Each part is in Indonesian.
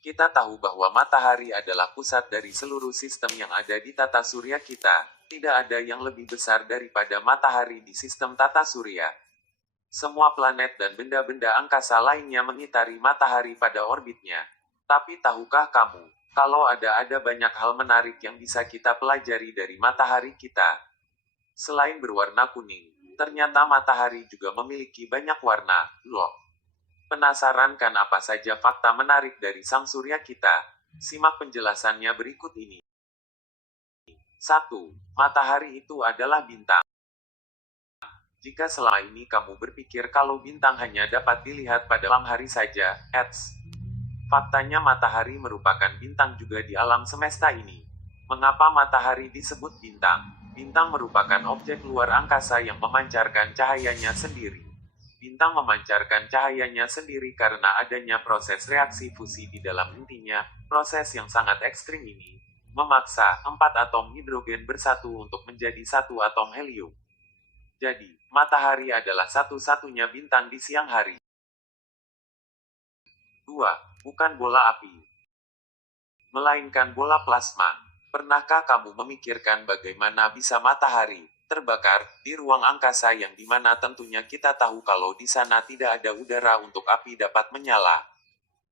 Kita tahu bahwa matahari adalah pusat dari seluruh sistem yang ada di tata surya kita. Tidak ada yang lebih besar daripada matahari di sistem tata surya. Semua planet dan benda-benda angkasa lainnya mengitari matahari pada orbitnya. Tapi tahukah kamu, kalau ada banyak hal menarik yang bisa kita pelajari dari matahari kita. Selain berwarna kuning, ternyata matahari juga memiliki banyak warna, loh. Penasaran kan apa saja fakta menarik dari sang surya kita? Simak penjelasannya berikut ini. 1. Matahari itu adalah bintang. Jika selama ini kamu berpikir kalau bintang hanya dapat dilihat pada malam hari saja, faktanya matahari merupakan bintang juga di alam semesta ini. Mengapa matahari disebut bintang? Bintang merupakan objek luar angkasa yang memancarkan cahayanya sendiri. Bintang memancarkan cahayanya sendiri karena adanya proses reaksi fusi di dalam intinya. Proses yang sangat ekstrim ini memaksa 4 atom hidrogen bersatu untuk menjadi satu atom helium. Jadi, matahari adalah satu-satunya bintang di siang hari. 2. Bukan bola api, melainkan bola plasma. Pernahkah kamu memikirkan bagaimana bisa matahari terbakar di ruang angkasa yang dimana tentunya kita tahu kalau di sana tidak ada udara untuk api dapat menyala?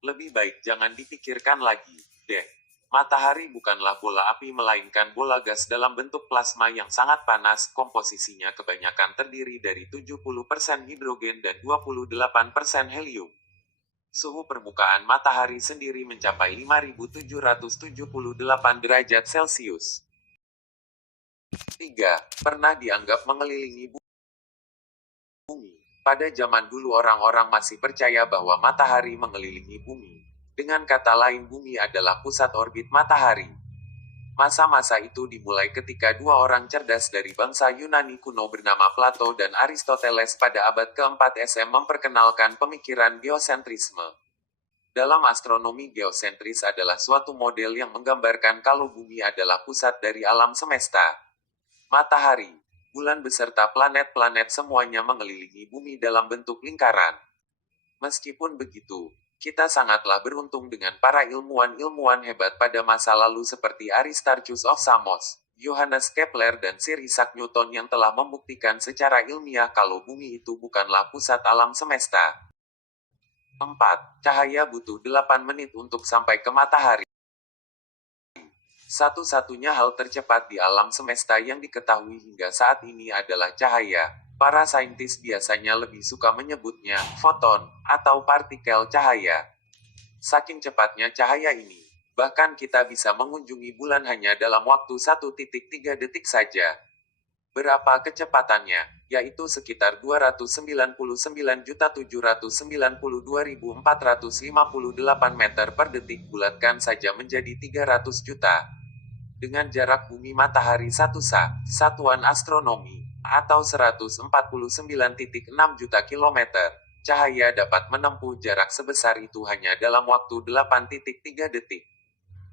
Lebih baik jangan dipikirkan lagi, deh. Matahari bukanlah bola api melainkan bola gas dalam bentuk plasma yang sangat panas. Komposisinya kebanyakan terdiri dari 70% hidrogen dan 28% helium. Suhu permukaan matahari sendiri mencapai 5778 derajat Celcius. 3. Pernah dianggap mengelilingi bumi. Pada zaman dulu orang-orang masih percaya bahwa matahari mengelilingi bumi. Dengan kata lain, bumi adalah pusat orbit matahari. Masa-masa itu dimulai ketika dua orang cerdas dari bangsa Yunani kuno bernama Plato dan Aristoteles pada abad ke-4 SM memperkenalkan pemikiran geosentrisme. Dalam astronomi, geosentris adalah suatu model yang menggambarkan kalau bumi adalah pusat dari alam semesta. Matahari, bulan beserta planet-planet semuanya mengelilingi bumi dalam bentuk lingkaran. Meskipun begitu, kita sangatlah beruntung dengan para ilmuwan-ilmuwan hebat pada masa lalu seperti Aristarchus of Samos, Johannes Kepler dan Sir Isaac Newton yang telah membuktikan secara ilmiah kalau bumi itu bukanlah pusat alam semesta. 4. Cahaya butuh 8 menit untuk sampai ke matahari. Satu-satunya hal tercepat di alam semesta yang diketahui hingga saat ini adalah cahaya. Para saintis biasanya lebih suka menyebutnya foton atau partikel cahaya. Saking cepatnya cahaya ini, bahkan kita bisa mengunjungi bulan hanya dalam waktu 1,3 detik saja. Berapa kecepatannya? Yaitu sekitar 299.792.458 meter per detik. Bulatkan saja menjadi 300 juta. Dengan jarak bumi matahari 1 satuan astronomi, atau 149,6 juta kilometer, cahaya dapat menempuh jarak sebesar itu hanya dalam waktu 8,3 detik.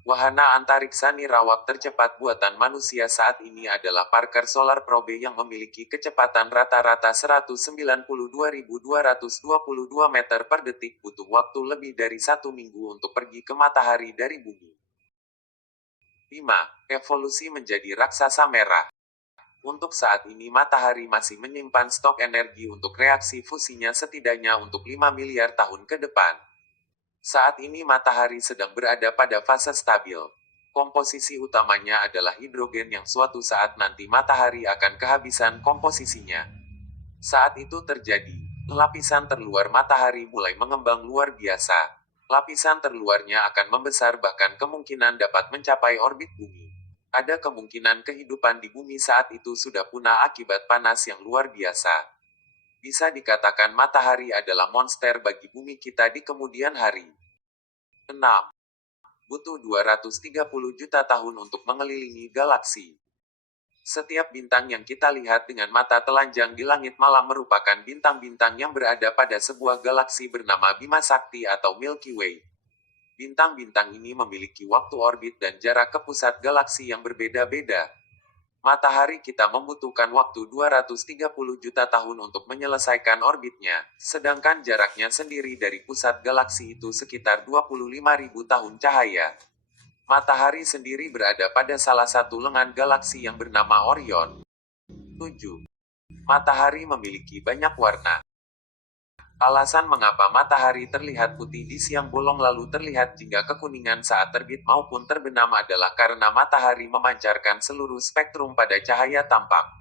Wahana antariksa nirawak tercepat buatan manusia saat ini adalah Parker Solar Probe yang memiliki kecepatan rata-rata 192.222 meter per detik. Butuh waktu lebih dari 1 minggu untuk pergi ke matahari dari bumi. 5. Evolusi menjadi raksasa merah. Untuk saat ini matahari masih menyimpan stok energi untuk reaksi fusinya setidaknya untuk 5 miliar tahun ke depan. Saat ini matahari sedang berada pada fase stabil. Komposisi utamanya adalah hidrogen yang suatu saat nanti matahari akan kehabisan komposisinya. Saat itu terjadi, lapisan terluar matahari mulai mengembang luar biasa. Lapisan terluarnya akan membesar bahkan kemungkinan dapat mencapai orbit bumi. Ada kemungkinan kehidupan di bumi saat itu sudah punah akibat panas yang luar biasa. Bisa dikatakan matahari adalah monster bagi bumi kita di kemudian hari. 6. Butuh 230 juta tahun untuk mengelilingi galaksi. Setiap bintang yang kita lihat dengan mata telanjang di langit malam merupakan bintang-bintang yang berada pada sebuah galaksi bernama Bima Sakti atau Milky Way. Bintang-bintang ini memiliki waktu orbit dan jarak ke pusat galaksi yang berbeda-beda. Matahari kita membutuhkan waktu 230 juta tahun untuk menyelesaikan orbitnya, sedangkan jaraknya sendiri dari pusat galaksi itu sekitar 25.000 tahun cahaya. Matahari sendiri berada pada salah satu lengan galaksi yang bernama Orion. 7. Matahari memiliki banyak warna. Alasan mengapa matahari terlihat putih di siang bolong lalu terlihat jingga kekuningan saat terbit maupun terbenam adalah karena matahari memancarkan seluruh spektrum pada cahaya tampak.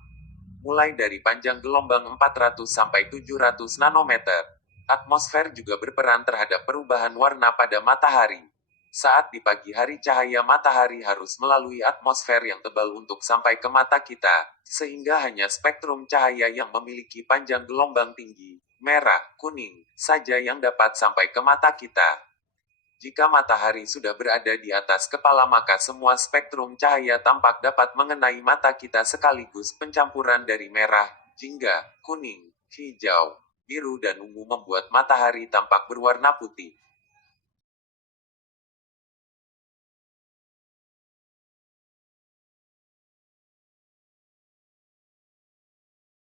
Mulai dari panjang gelombang 400 sampai 700 nanometer. Atmosfer juga berperan terhadap perubahan warna pada matahari. Saat di pagi hari cahaya matahari harus melalui atmosfer yang tebal untuk sampai ke mata kita, sehingga hanya spektrum cahaya yang memiliki panjang gelombang tinggi, merah, kuning, saja yang dapat sampai ke mata kita. Jika matahari sudah berada di atas kepala maka semua spektrum cahaya tampak dapat mengenai mata kita sekaligus pencampuran dari merah, jingga, kuning, hijau, biru dan ungu membuat matahari tampak berwarna putih.